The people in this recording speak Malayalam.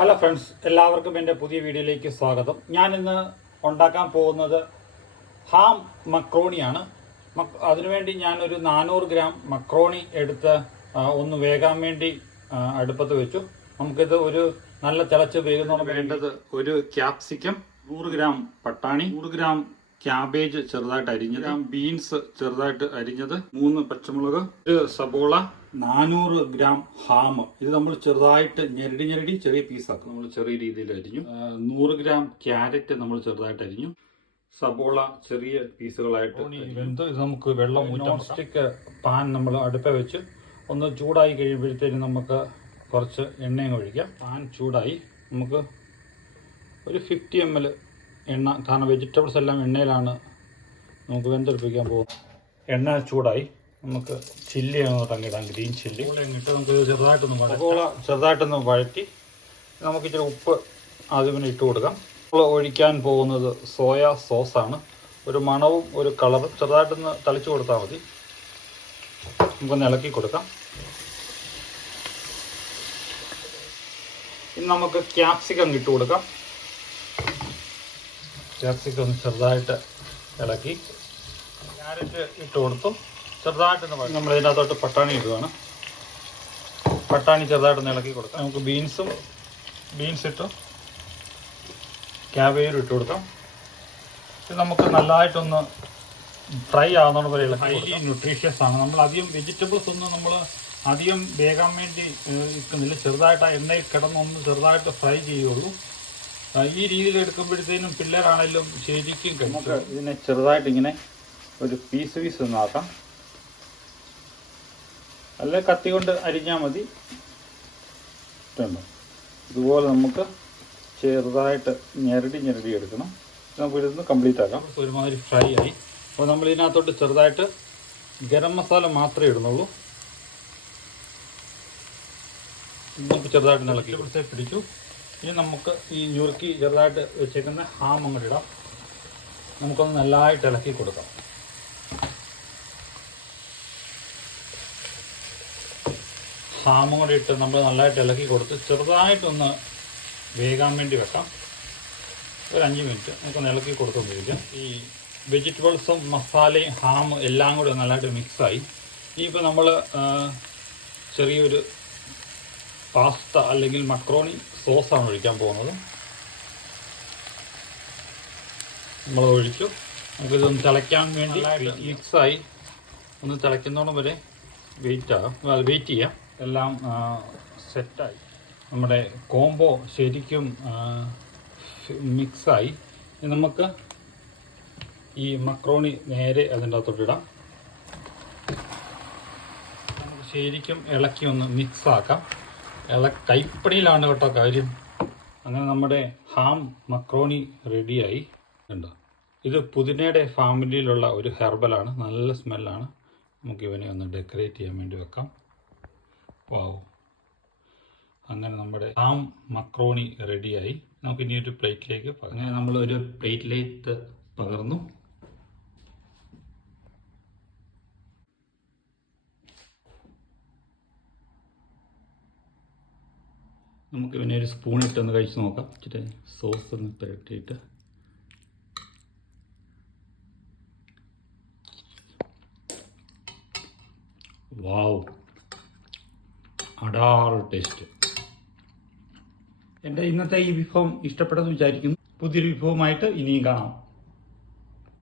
ഹലോ ഫ്രണ്ട്സ് എല്ലാവർക്കും എന്റെ പുതിയ വീഡിയോയിലേക്ക് സ്വാഗതം. ഞാനിന്ന് ഉണ്ടാക്കാൻ പോകുന്നത് ഹാം മക്രോണിയാണ് മക് അതിനുവേണ്ടി ഞാനൊരു നാനൂറ് ഗ്രാം മക്രോണി എടുത്ത് ഒന്ന് വേകാൻ വേണ്ടി അടുപ്പത്ത് വെച്ചു. നമുക്കിത് ഒരു നല്ല തിളച്ച് വേകുന്നതാണ് വേണ്ടത് ഒരു ക്യാപ്സിക്കം നൂറ് ഗ്രാം പട്ടാണി നൂറ് ഗ്രാം ക്യാബേജ് ചെറുതായിട്ട് അരിഞ്ഞത് ബീൻസ് ചെറുതായിട്ട് അരിഞ്ഞത് മൂന്ന് പച്ചമുളക് ഒരു സബോള നാനൂറ് ഗ്രാം ഹാം. ഇത് നമ്മൾ ചെറുതായിട്ട് ഞെരടി ഞെരടി ചെറിയ പീസാക്കും. നമ്മൾ ചെറിയ രീതിയിൽ അരിഞ്ഞു. നൂറ് ഗ്രാം ക്യാരറ്റ് നമ്മൾ ചെറുതായിട്ട് അരിഞ്ഞു. സബോള ചെറിയ പീസുകളായിട്ട് ഇത് നമുക്ക് വെള്ളം സ്റ്റിക്ക് പാൻ നമ്മൾ അടുപ്പ വെച്ച് ഒന്ന് ചൂടായി കഴിയുമ്പോഴത്തേനും നമുക്ക് കുറച്ച് എണ്ണയും ഒഴിക്കാം. പാൻ ചൂടായി. നമുക്ക് ഒരു ഫിഫ്റ്റി എം എൽ എണ്ണ കാരണം വെജിറ്റബിൾസ് എല്ലാം എണ്ണയിലാണ് നമുക്ക് വെന്തെടുപ്പിക്കാൻ പോകും എണ്ണ ചൂടായി. നമുക്ക് ചില്ലി അങ്ങോട്ട് അങ്ങിടാം ഗ്രീൻ ചില്ലി ഇട്ട് നമുക്ക് ചെറുതായിട്ടൊന്ന് സവോള ചെറുതായിട്ടൊന്ന് വഴറ്റി നമുക്ക് ഇച്ചിരി ഉപ്പ് ആദ്യം ഇട്ട് കൊടുക്കാം. നമ്മൾ ഒഴിക്കാൻ പോകുന്നത് സോയ സോസാണ് ഒരു മണവും ഒരു കളറും ചെറുതായിട്ടൊന്ന് തളിച്ചു കൊടുത്താൽ മതി. നമുക്കൊന്ന് ഇളക്കി കൊടുക്കാം. ഇനി നമുക്ക് ക്യാപ്സിക്കം ഇട്ട് കൊടുക്കാം. ക്യാപ്സിക്കം ഒന്ന് ചെറുതായിട്ട് ഇളക്കി ക്യാരറ്റ് ഇട്ട് കൊടുത്തു. ചെറുതായിട്ടൊന്ന് നമ്മൾ ഇതിനകത്തോട്ട് പട്ടാണി ഇടുകയാണ് പട്ടാണി ചെറുതായിട്ടൊന്ന് ഇളക്കി കൊടുക്കാം. നമുക്ക് ബീൻസും ബീൻസ് ഇട്ടു ക്യാബേജും ഇട്ട് കൊടുക്കാം. ഇത് നമുക്ക് നല്ലതായിട്ടൊന്ന് ഫ്രൈ ആവുന്നതോട് പോലെ ഇളക്കി ന്യൂട്രീഷ്യസ് ആണ്. നമ്മൾ അധികം വെജിറ്റബിൾസ് ഒന്നും നമ്മൾ അധികം വേകാൻ വേണ്ടി നിൽക്കുന്നില്ല ചെറുതായിട്ട് ആ എണ്ണയിൽ കിടന്നൊന്ന് ചെറുതായിട്ട് ഫ്രൈ ചെയ്യുള്ളൂ ഈ രീതിയിൽ എടുക്കുമ്പോഴത്തേനും പിള്ളേരാണെങ്കിലും ശരിക്കും നമുക്ക് ഇതിനെ ചെറുതായിട്ട് ഇങ്ങനെ ഒരു പീസ് പീസ് ഒന്നാക്കാം. അല്ല കത്തി കൊണ്ട് അരിഞ്ഞാൽ മതി. ഇതുപോലെ നമുക്ക് ചെറുതായിട്ട് ഞെരടി ഞെരടി എടുക്കണം. നമുക്ക് ഇതൊന്ന് കംപ്ലീറ്റ് ആക്കാം. ഒരുമാതിരി ഫ്രൈ ആയി. അപ്പോൾ നമ്മൾ ഇതിനകത്തോട്ട് ചെറുതായിട്ട് ഗരം മസാല മാത്രമേ ഇടുന്നുള്ളൂ. നമുക്ക് ചെറുതായിട്ട് ഇളക്കി പിടിച്ചേ പിടിച്ചു ഇനി നമുക്ക് ഈ ഞുറുക്കി ചെറുതായിട്ട് വെച്ചേക്കുന്ന ഹാം അങ്ങോട്ട് ഇടാം. നമുക്കൊന്ന് നല്ലതായിട്ട് ഇളക്കി കൊടുക്കാം. ഹാമും കൂടി ഇട്ട് നമ്മൾ നല്ലതായിട്ട് ഇളക്കി കൊടുത്ത് ചെറുതായിട്ടൊന്ന് വേകാൻ വേണ്ടി വെക്കാം. ഒരു അഞ്ച് മിനിറ്റ് നമുക്കൊന്ന് ഇളക്കി കൊടുത്തുകൊണ്ടിരിക്കാം ഈ വെജിറ്റബിൾസും മസാലയും ഹാമും എല്ലാം കൂടി നല്ലതായിട്ട് മിക്സായി. ഇനിയിപ്പോൾ നമ്മൾ ചെറിയൊരു പാസ്ത അല്ലെങ്കിൽ മക്രോണി സോസാണ് ഒഴിക്കാൻ പോകുന്നത്. നമ്മൾ ഒഴിച്ചു. നമുക്കിതൊന്ന് തിളയ്ക്കാൻ വേണ്ടി മിക്സായി ഒന്ന് തിളയ്ക്കുന്നതോടെ വരെ വെയിറ്റ് ആകാം വെയിറ്റ് ചെയ്യാം. എല്ലാം സെറ്റായി. നമ്മുടെ കോംബോ ശരിക്കും മിക്സായി. നമുക്ക് ഈ മക്രോണി നേരെ അതിന്റെ അകത്തോട്ടിടാം ശരിക്കും ഇളക്കി ഒന്ന് മിക്സ് ആക്കാം കൈപ്പടിയിലാണ് കേട്ടോ കാര്യം. അങ്ങനെ നമ്മുടെ ഹാം മക്രോണി റെഡിയായി. ഉണ്ട് ഇത് പുതിനയുടെ ഫാമിലിയിലുള്ള ഒരു ഹെർബലാണ്. നല്ല സ്മെല്ലാണ്. നമുക്ക് ഇവനെ ഒന്ന് ഡെക്കറേറ്റ് ചെയ്യാൻ വേണ്ടി വെക്കാം. വാവ് അങ്ങനെ നമ്മുടെ ഹാം മക്രോണി റെഡിയായി. നമുക്ക് ഇനി ഒരു പ്ലേറ്റിലേക്ക് അങ്ങനെ നമ്മൾ ഒരു പ്ലേറ്റിലേക്ക് പകർന്നു. നമുക്ക് പിന്നെ ഒരു സ്പൂൺ ഇട്ടൊന്ന് കഴിച്ച് നോക്കാം. ഇച്ചിട്ട് സോസ് ഒന്ന് പുരട്ടിയിട്ട്. വാവ് അടാർ ടേസ്റ്റ് എന്റെ ഇന്നത്തെ ഈ വിഭവം ഇഷ്ടപ്പെട്ടെന്ന് വിചാരിക്കുന്നു. പുതിയൊരു വിഭവമായിട്ട് ഇനിയും കാണാം.